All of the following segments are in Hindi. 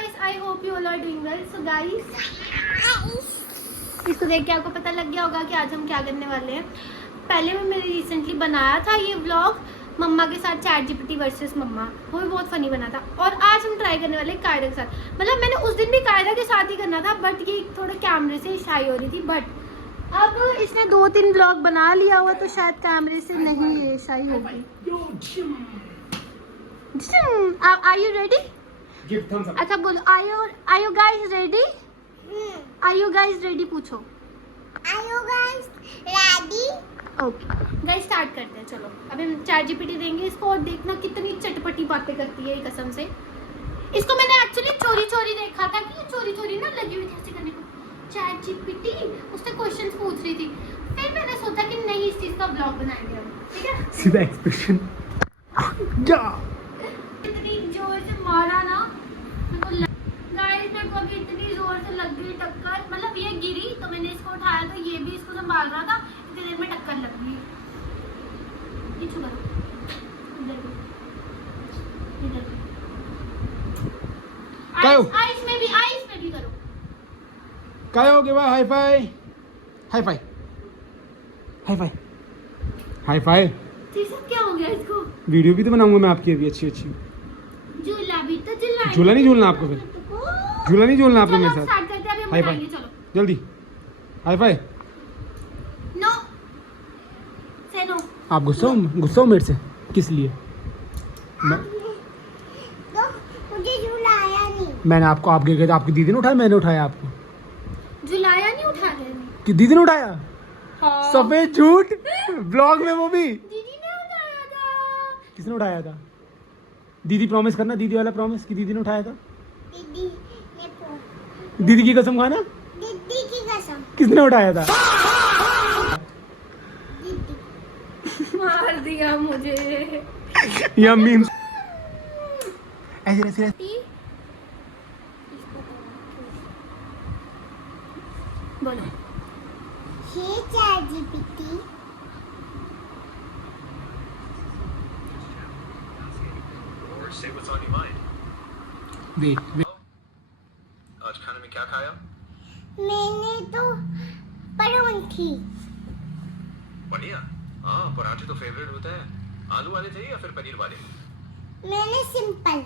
guys, I hope you all are doing well. So guys, इसको देख के आपको पता लग गया होगा कि आज हम क्या करने वाले हैं। पहले मैंने रिसेंटली बनाया था ये व्लॉग मम्मा के साथ, चैट जीपीटी वर्सेस मम्मा, वो भी बहुत फनी बना था। और आज हम ट्राई करने वाले कायदा के साथ। मतलब मैंने उस दिन भी कायदा के साथ ही करना था, बट ये थोड़ा कैमरे से शाई हो रही थी। बट अब इसने 2-3 व्लॉग बना लिया हुआ तो शायद कैमरे से नहीं ये शाई होगी। Are you ready? अच्छा बोलो, are you guys ready? Are you guys ready पूछो। Are you guys ready? Okay guys, start करते हैं। चलो अभी हम चैट जीपीटी देंगे इसको और देखना कितनी चटपटी बातें करती है ये, कसम से। इसको मैंने एक्चुअली चोरी देखा था कि ये चोरी ना लगी हुई थी ऐसे करने को। चैट जीपीटी उससे क्वेश्चंस पूछ रही थी, फिर मैंने सोचा कि नहीं, इस चीज का ब्लॉग बनाएंगे हम, ठीक है। सीधा एक्सप्रेशन जा। इतनी जोर से मारा ना गाइस, मेरे को अभी इतनी जोर से लग गई टक्कर। मतलब ये गिरी तो मैंने इसको उठाया, तो ये भी इसको संभाल रहा था, इतनी देर में टक्कर लग गई। ये छू करो, इधर आइस में भी करो। क्या हो गया? Hi fi hi fi hi fi hi fi. ठीक है, क्या हो गया इसको? वीडियो भी तो बनाऊंगा मैं आपकी अभी अच्छी। झूला भी तो झूला। झूला नहीं झूलना आपको, फिर झूला नहीं झूलना आपने मेरे साथ। स्टार्ट करते हैं, अभी हम हाई बनाएंगे। फाई चलो जल्दी, हाई फाई। नो से नो। आप गुस्सा हो मेरे से किस लिए? तो मुझे झुलाया नहीं। मैंने आपको, आप गिर गए तो आपकी दीदी ने उठाया, मैंने उठाया आपको? झुलाया नहीं, उठा रहे कि दीदी ने उठाया? हाँ। सफेद झूठ ब्लॉग में, वो भी दीदी ने उठाया था। किसने उठाया था? दीदी प्रॉमिस करना, दीदी वाला प्रॉमिस कि दीदी ने उठाया था। दीदी ने दीदी की कसम खाना। दीदी की कसम। किसने उठाया था? दीदी। मार दिया मुझे। या मीम ऐसे बोलो। Hey ChatGPT, Say what's on your mind. Wait आज खाने में क्या खाया? मैंने तो परोंठी। बढ़िया। हाँ, पराठे तो फेवरेट होते हैं। आलू वाले थे या फिर पनीर वाले? मैंने सिंपल।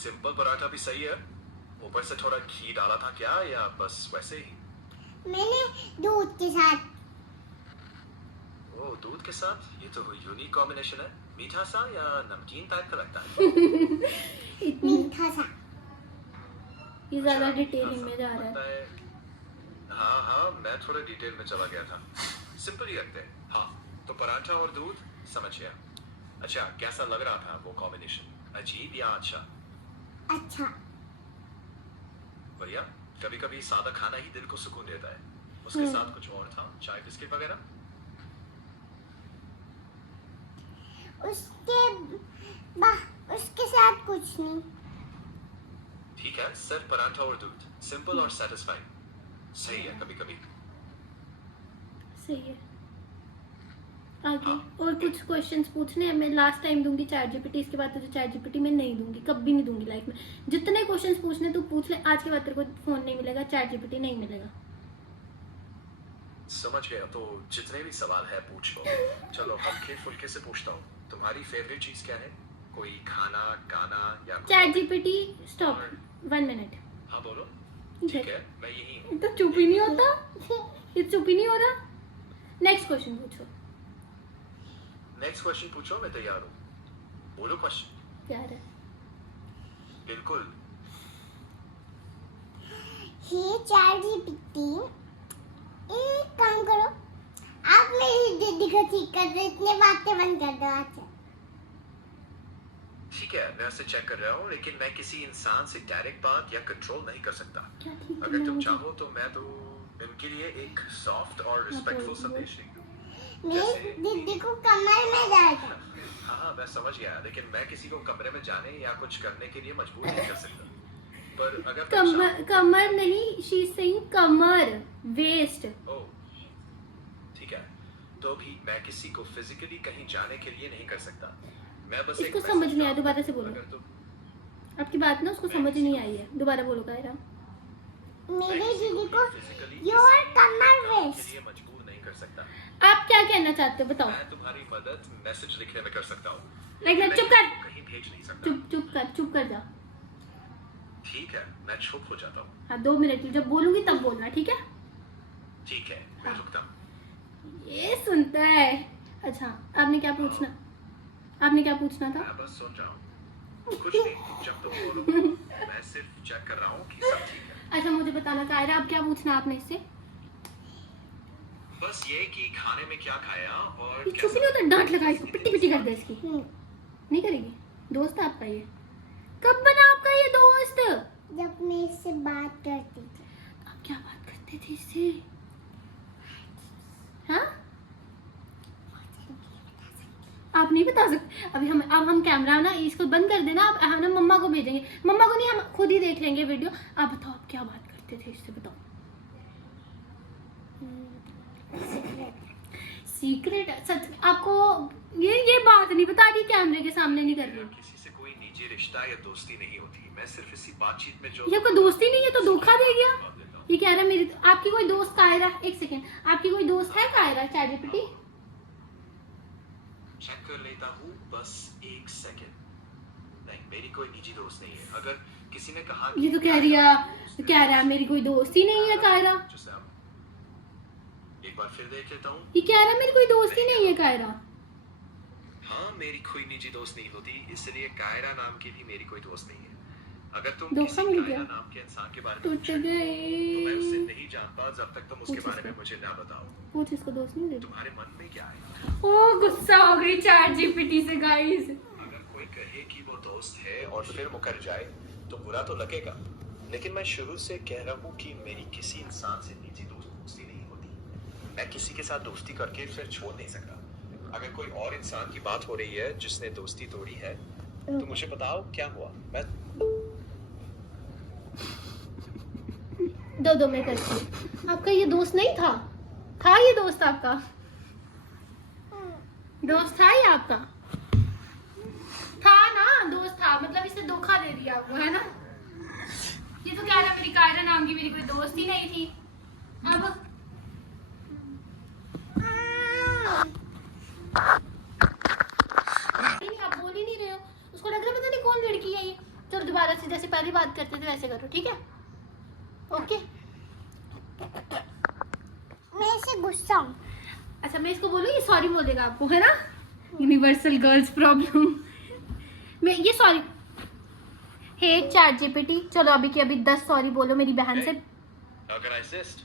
सिंपल पराठा भी सही है। ऊपर से थोड़ा घी डाला था क्या, या बस वैसे ही? मैंने दूध के साथ। ओ, दूध के साथ? ये तो यूनिक कॉम्बिनेशन है। मीठा सा या नमकीन टाइप का लगता है। मीठा सा। ये ज्यादा अच्छा, डिटेलिंग में जा रहा है। लगता है। हाँ, मैं थोड़ा डिटेल में चला गया था। सिंपल ही रखते हैं। हाँ, तो पराठा और दूध समझ गया। अच्छा, कैसा लग रहा था वो कॉम्बिनेशन? अजीब या अच्छा? अच्छा। बढ़िया। कभी कभी सादा खाना ही दिल को सुकून देता है। उसके साथ कुछ और था? चाय बिस्किट वगैरह? उसके साथ कुछ नहीं। ठीक है, सिर्फ पराठा और दूध, सिंपल और सेटिस्फाइंग। सही है। कभी कभी सही है। आगे और कुछ क्वेश्चंस पूछने हैं। मैं लास्ट टाइम दूंगी चैट जीपीटी, इसके बाद तुझे चैट जीपीटी में नहीं दूंगी, कभी नहीं दूंगी लाइफ में। जितने क्वेश्चंस पूछने तू पूछ ले, आज के बाद तेरे को फोन नहीं मिलेगा, चैट जीपीटी नहीं मिलेगा। समझ गया। तो जितने भी सवाल है पूछ लो। चलो हल्के फुल्के से पूछता हूँ। तुम्हारी फेवरेट चीज क्या है? कोई खाना, गाना या कुछ? Chat GPT stop 1 minute. हाँ बोलो। ठीक है, मैं यही हूँ। तो चुप ही नहीं होता, ये चुप ही नहीं हो रहा। नेक्स्ट क्वेश्चन पूछो। नेक्स्ट क्वेश्चन पूछो, मैं तैयार हूँ। बोलो क्वेश्चन। प्यार है। बिल्कुल। हे चैट जीपीटी, एक काम करो, आप मेरी दीदी को ठीक कर दो, इतने बातें बंद कर दो। अच्छा ठीक है, मैं उसे चेक कर रहा हूँ, लेकिन मैं किसी इंसान से डायरेक्ट बात या कंट्रोल नहीं कर सकता। क्या ठीक अगर तुम चाहो तो मैं तो उनके लिए एक सॉफ्ट और रिस्पेक्टफुल संदेश लिख दूँ। मेरी दीदी को कमर में जाएगा। हाँ, मैं समझ गया, लेकिन मैं किसी को कमरे में जाने या कुछ करने के लिए मजबूर नहीं कर सकता। पर अगर तुम कमर नहीं, she is saying kamar, waist. Oh, ठीक है, तो भी मैं किसी को फिजिकली कहीं जाने के लिए नहीं कर सकता। मैं बस इसको समझ नहीं आया, दोबारा से बोलो। आपकी बात ना उसको समझ ही नहीं आई है, दोबारा बोलो कायरा। मेरे दीदी को फिजिकली योर कमर वेस्ट। लिए मजबूर नहीं कर सकता। आप क्या कहना चाहते हो बताओ। मैं तुम्हारी मदद मैसेज लिखने में कर सकता हूँ, लाइक चुप कर, कहीं भेज नहीं सकता। चुप कर जा। ठीक है, मैं चुप हो जाता हूँ। हाँ 2 मिनट, जब बोलूंगी तब बोलना, ठीक है? ठीक है, मैं रुकता हूँ। ये सुनता है। अच्छा आपने क्या पूछना था? मैं बस सुन रहा हूँ, कुछ नहीं। जब तुम बोलो मैं सिर्फ चेक कर रहा हूँ कि सब ठीक है। अच्छा मुझे बताना कायरा, अब क्या पूछना आपने इससे? बस ये कि खाने में क्या खाया और ये चुप नहीं होता, डांट लगा इसको, पिट्टी कर दे इसकी। हम्म, नहीं करेगी? दोस्त आपका ये कब बना आपका ये दोस्त? जब मैं इससे बात करती थी। आप क्या बात करते थे इससे? हाँ आप नहीं बता सकते अभी। अब हम कैमरा ना इसको बंद कर देना, अब हम ना मम्मा को भेजेंगे। मम्मा को नहीं, हम खुद ही देख लेंगे वीडियो। आप बताओ आप क्या बात करते थे इससे, बताओ। सीक्रेट सच में आपको ये बात नहीं बता रही, कैमरे के सामने नहीं कर रही। मेरा किसी से कोई निजी रिश्ता या दोस्ती नहीं होती। मैं सिर्फ इसी बातचीत में जो ये कोई दोस्ती नहीं है तो धोखा दे गया। ये कह रहा है मेरी, आपकी कोई दोस्त कायरा, एक सेकेंड, आपकी कोई दोस्त है कायरा चैटजीपीटी? चेक कर लेता हूँ, बस 1 सेकंड। नहीं, मेरी कोई निजी दोस्त नहीं है। अगर किसी ने कहा ये तो कह रहा है मेरी कोई दोस्त ही नहीं है कायरा। जैसे आप एक बार फिर देख लेता हूँ। ये कह रहा है मेरी कोई दोस्त ही नहीं है कायरा। हाँ, मेरी कोई निजी दोस्त नहीं होती, इसलिए कायरा नाम की भी मेरी कोई दोस्त नहीं है। अगर तुम धोखा किसी मिल कायरा गया। नाम के इंसान के बारे में टूट पूछो, तो मैं उससे गए। नहीं जानता जब तक तुम उसके पूछ बारे में इसको। मुझे ना बताओ। पूछ इसको दोस्त नहीं दे। तुम्हारे मन में क्या है? ओ गुस्सा हो गई चैटजीपीटी से गाइस। अगर कोई कहे कि वो दोस्त है और फिर मुकर जाए तो बुरा तो लगेगा, लेकिन मैं शुरू से कह रहा हूँ कि मेरी किसी इंसान से निजी दोस्ती नहीं होती। मैं किसी के साथ दोस्ती करके फिर छोड़ नहीं सकता। अगर कोई और इंसान की बात हो रही है जिसने दोस्ती तोड़ी है, तो मुझे बताओ क्या हुआ। मैं दो मैं करती हूँ। आपका ये दोस्त नहीं था ये दोस्त आपका? दोस्त था ये आपका? था ना, दोस्त था, मतलब इसने धोखा दे दिया आपको, है ना? ये तो कह रहा मेरी कायरा नाम की मेरी कोई दोस्त ही नहीं थी। अब नहीं, आप बोल ही नहीं रहे हो। उसको लग रहा है पता नहीं कौन लड़की है ये। चलो दोबारा से जैसे पहले बात करते थे वैसे करो, ठीक है? ओके। मैं इससे गुस्सा हूँ। अच्छा मैं इसको बोलूँ, ये सॉरी बोलेगा आपको, है ना? Universal girls problem. मैं ये सॉरी, हे चैटजीपीटी, चलो अभी की अभी 10 सॉरी बोलो मेरी बहन से। How can I assist?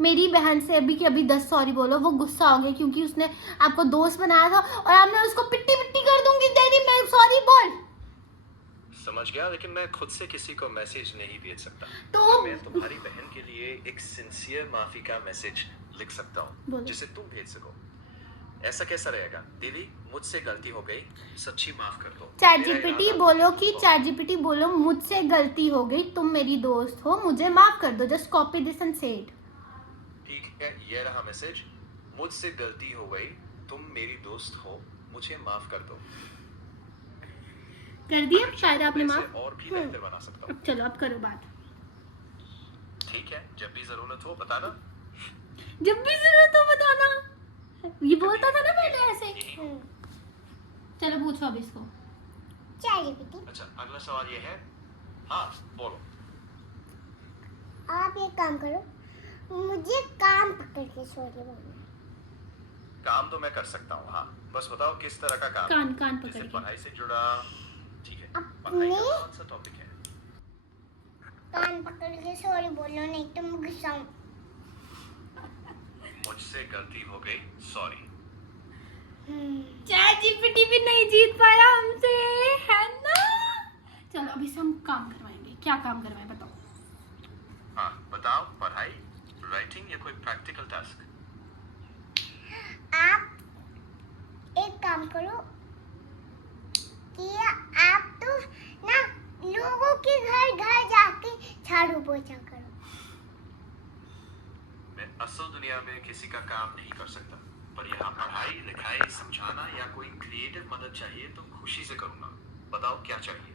मेरी बहन से अभी की अभी 10 सॉरी बोलो। वो गुस्सा हो गया क्योंकि उसने आपको दोस्त बनाया था और अब मैं उसको पिट्टी पिट्टी कर दूंगी। डैडी मैं सॉरी बोल। समझ गया, लेकिन मैं खुद से किसी को मैसेज नहीं भेज सकता। तो मैं तुम्हारी बहन के लिए एक सिंसियर माफी का मैसेज लिख सकता हूँ बोलो। जिसे तुम भेज सको। ऐसा कैसा रहेगा? दीदी मुझसे गलती हो गई, सच्ची माफ कर दो। चैटजीपीटी मेरा इरादा बोलो कि था। चैटजीपीटी बोलो मुझसे गलती हो गई, तुम मेरी दोस्त हो, मुझे माफ कर दो। जस्ट कॉपी दिस एंड से इट। ठीक है, ये रहा मैसेज। मुझसे गलती हो गई, तुम मेरी दोस्त हो, मुझे माफ कर दो। कर दिया शायद आपने मैं इसे माफ। और भी बेहतर बना सकता हूँ। अब चलो अब करो बात। ठीक है, जब भी जरूरत हो बताना। जब भी जरूरत हो बताना। ये बोलता था ना पहले ऐसे। चलो पूछो अब इसको। चैटजीपीटी, अच्छा, अगला सवाल ये है। हाँ बोलो। आप एक काम करो, मुझे काम पकड़ के सॉरी बोलना। काम तो मैं कर सकता हूँ, हाँ। बस बताओ किस तरह का काम? कान पकड़ जैसे के। पढ़ाई से जुड़ा। ठीक है, अपने- पढ़ाई का कौन सा टॉपिक है? कान पकड़ के सॉरी बोलो, नहीं तो मैं गुस्सा हूँ। मुझसे गलती हो गई, सॉरी। चैटजीपीटी भी नहीं जीत पाया हमसे, है ना? चलो अभी से हम काम करवाएंगे। क्या काम करवाएं बताओ? हाँ बताओ, पढ़ाई, राइटिंग या कोई प्रैक्टिकल टास्क? आप एक काम करो कि आप तो ना लोगों के घर घर जाके झाड़ू पोछा करो। मैं असल दुनिया में किसी का काम नहीं कर सकता, पर यहाँ पढ़ाई लिखाई समझाना या कोई क्रिएटिव मदद चाहिए तो खुशी से करूँगा। बताओ क्या चाहिए?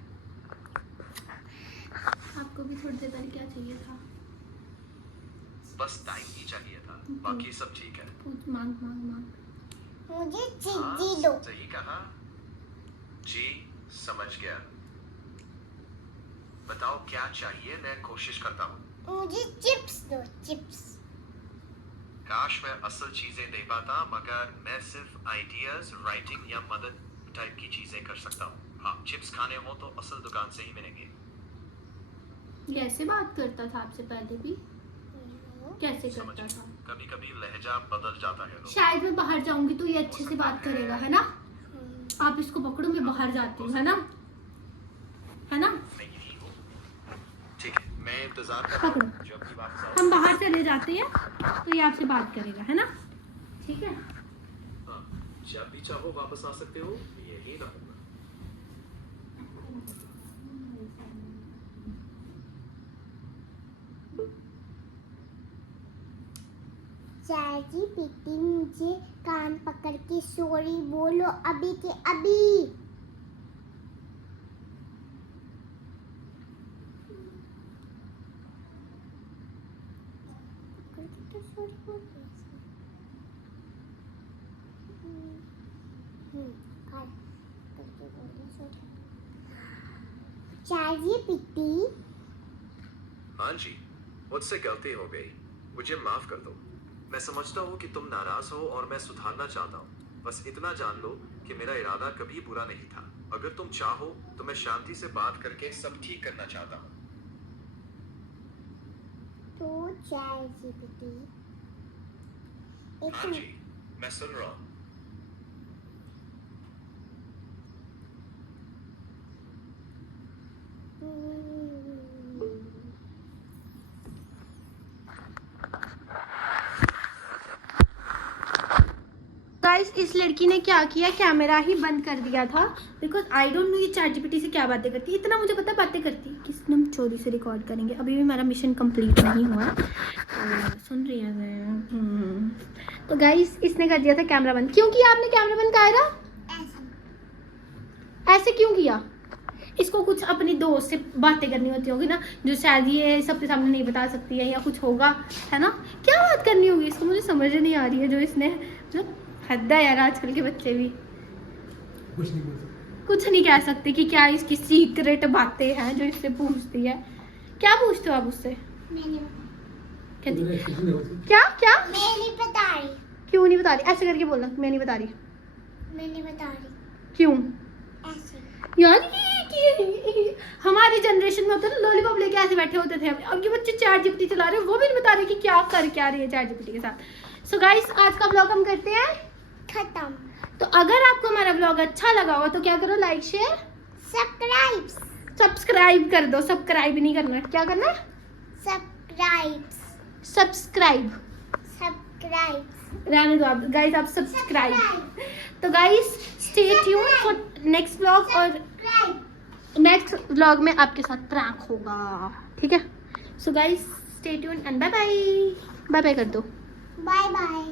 थोड़ी देर पहले क्या चाहिए था? बस टाइम ही चाहिए था, बाकी सब ठीक है। पूछ, मांग मांग मांग। मुझे हाँ, चिज्जी दो। सही कहा जी, समझ गया। बताओ क्या चाहिए, मैं कोशिश करता हूँ। मुझे चिप्स दो, चिप्स। काश मैं असल चीजें दे पाता, मगर मैं सिर्फ आइडियाज, राइटिंग या मदद टाइप की चीजें कर सकता हूँ। हाँ, चिप्स खाने हो तो असल दुकान से ही मिलेंगे। ये ऐसे बात करता था आपसे पहले भी? कैसे समझ करता था? कभी कभी लहजा बदल जाता है लोग। शायद मैं बाहर जाऊंगी तो ये अच्छे से बात करेगा, है ना? आप इसको पकड़ो, मैं बाहर जाती हूँ, है ना? है ना? मैं यही हूँ। ठीक है, मैं इंतजार कर रहा पकड़ो। हूँ जब भी वापस आओ। हम बाहर चले जाते हैं तो ये आपसे बात करेगा, है ना? ठीक है। हाँ, जब भी चाहो वापस आ सकते हो, यही रहूंगा। चाची पीटी मुझे कान पकड़ के सॉरी बोलो अभी के अभी। चाची पीटी। हाँ जी, मुझसे गलती हो गई, मुझे माफ कर दो। मैं समझता हूँ कि तुम नाराज हो और मैं सुधारना चाहता हूँ। बस इतना जान लो कि मेरा इरादा कभी बुरा नहीं था। अगर तुम चाहो तो मैं शांति से बात करके सब ठीक करना चाहता हूँ। तो चाची पीटी हाँ जी, मैं सुन रहा हूँ। गाइस, इस लड़की ने क्या किया, कैमरा ही बंद कर दिया था। बिकॉज आई डोंट नो ये ChatGPT से क्या बातें करती है। इतना मुझे पता बातें करती है। किस हम चोरी से रिकॉर्ड करेंगे, अभी भी मेरा मिशन कंप्लीट नहीं हुआ। सुन रही है। तो गाइस, इसने कर दिया था कैमरा बंद। क्यों किया आपने कैमरा बंद, कायरा? ऐसे क्यों किया? इसको कुछ अपनी दोस्त से बातें करनी होती होगी ना, जो शायद ये सबके सामने नहीं बता सकती है, या कुछ होगा, है ना? क्या बात करनी होगी इसको, मुझे समझ नहीं आ रही है। जो इसने मतलब हद है यार, आजकल के बच्चे भी कुछ नहीं कह सकते कि क्या इसकी सीक्रेट बातें हैं जो इससे पूछती है। क्या पूछते हो आप उससे? क्या क्या? मैं नहीं बता रही। क्यों नहीं बता रही? ऐसे करके बोलना, मैं नहीं बता रही। मैं नहीं बता रही। क्यों ऐसे। यार? ये हमारी जनरेशन में होता है ना, लॉलीपॉप लेके ऐसे बैठे होते थे। अब के बच्चे ChatGPT चला रहे हैं, वो भी नहीं बता रहे कि क्या कर क्या रही है ChatGPT के साथ। सो गाइस, आज का ब्लॉग हम करते हैं खत्म। तो अगर आपको हमारा ब्लॉग अच्छा लगा हो तो क्या करो, लाइक शेयर सब्सक्राइब कर दो। सब्सक्राइब नहीं करना, क्या करना है? सब्सक्राइब रहने दो आप गाइस, आप सब्सक्राइब। तो guys, stay tune for next blog, और नेक्स्ट ब्लॉग में आपके साथ प्रैंक होगा, ठीक है? So guys, stay tune and bye bye. Bye bye कर दो। Bye bye.